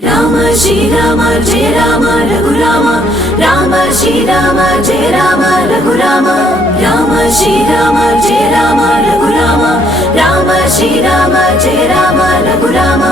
రామ శ్రీరామ జయ రామ రఘురామ రామ శ్రీరామ జయ రామ రఘురామ రామ శ్రీరామ జయ రామ రఘురామ రామ శ్రీరామ జయ రామ రఘురామ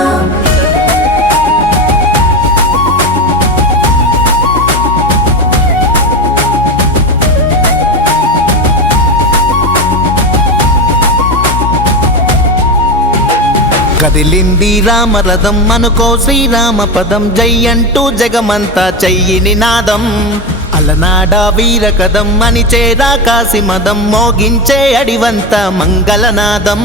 కదిలింది రామరథం అనుకో శ్రీరామ పదం జై అంటూ జగమంతా చెయ్యిని నాదం అలనాడ వీరకదం అని చేరా కాశీమదం మోగించే అడివంత మంగళనాదం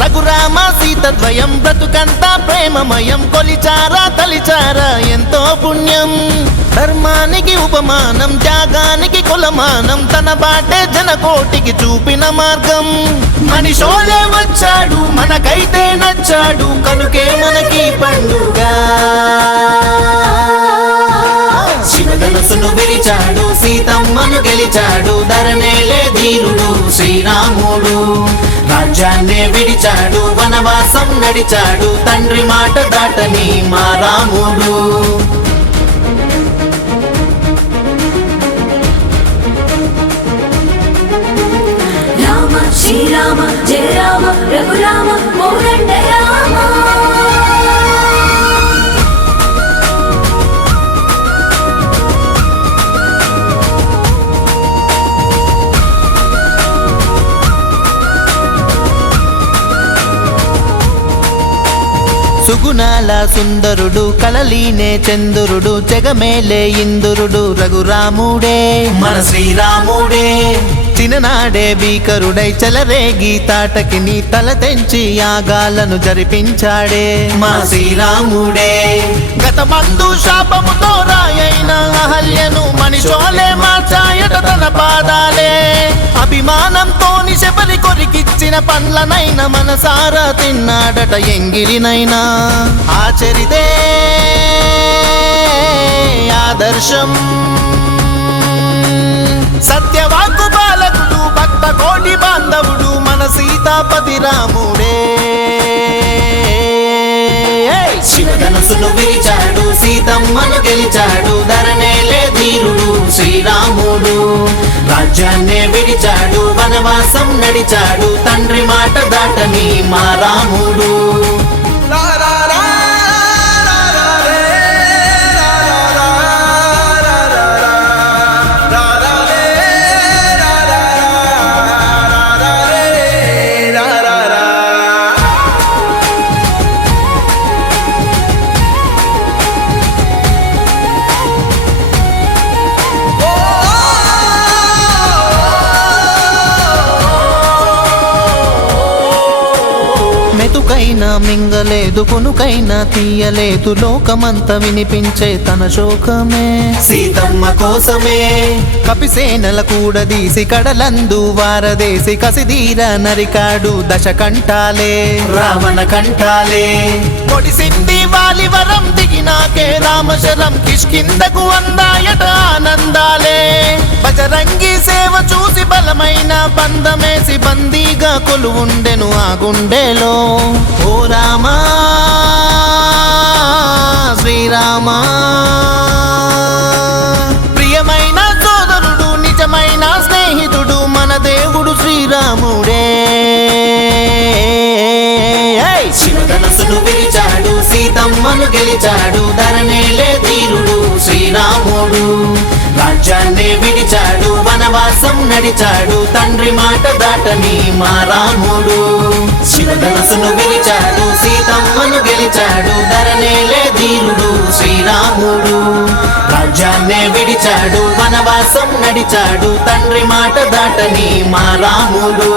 రఘురామ సీతద్వయం బ్రతుకంతా ప్రేమమయం కొలిచారా తలిచారా ఎంతో పుణ్యం ధర్మానికి ఉపమానం త్యాగానికి కులమానం తన బాటే జనకోటికి చూపిన మార్గం మనిషోలే వచ్చాడు మనకైతే నచ్చాడు కనుకే మనకి పండుగ శివధనుసును విరిచాడు సీతమ్మను గెలిచాడు ధరణేలే ధీరుడు శ్రీరాముడు రాజ్యాన్నే విడిచాడు వనవాసం నడిచాడు తండ్రి మాట దాటని మా రాముడు రామ శ్రీరామ జయ రామ రఘురామ కోదండ రామ సుగుణాల సుందరుడు కలలీనే చంద్రుడు జగమేలే ఇంద్రుడు రఘురాముడే మన శ్రీరాముడే చిన్ననాడే భీకరుడై చలరేగి తాటకిని తల తెంచి యాగాలను జరిపించాడే మా శ్రీరాముడే గతమందు శాపముతో రాయైన అహల్యను మనిషోలే మార్చాయట తన పాదాలే అభిమానంతో శబరి కొరికిచ్చిన పండ్లనైన మనసారా తిన్నాడట ఎంగిలినైనా ఆచరితే ఆదర్శం సత్యవాక్కు బాలకుడు భక్త కోటి బాంధవుడు మన సీతాపతి రాముడే శివధనుసును విరిచాడు సీతమ్మను గెలిచాడు ధరణేలే ధీరుడు శ్రీరాముడు రాజ్యాన్నే విడిచాడు వనవాసం నడిచాడు తండ్రి మాట దాటని మా రాముడు మెతుకైనా మింగలేదు కొనుకైనా తీయలేదు లోకమంత వినిపించే తన శోకమే సీతమ్మ కోసమే కపిసేనల కూడదీసి కడలందు వారదేసి కసిదీర నరికాడు దశ కంఠాలే రావణ కంఠాలే పొడిసింది వాలివరం దిగినాకే రామశరం కిష్కిందకు అందాయట ఆనందాలే బజరంగి సేవ చూసి బలమైన బంధమేసి బందీగా కొలువుండెను ఆ గుండెలో ఓ రామా శ్రీరామా ప్రియమైన సోదరుడు నిజమైన స్నేహితుడు మన దేవుడు శ్రీరాముడే శివధనుసును విరిచాడు సీతమ్మను గెలిచాడు ధరణేలే ధీరుడు శ్రీరాముడు రాజ్యాన్నే విడిచాడు వనవాసం నడిచాడు తండ్రి మాట దాటని మా రాముడు శివధనుసును విరిచాడు సీతమ్మను గెలిచాడు ధరణేలే ధీరుడు శ్రీరాముడు రాజ్యాన్నే విడిచాడు వనవాసం నడిచాడు తండ్రి మాట దాటని మా రాముడు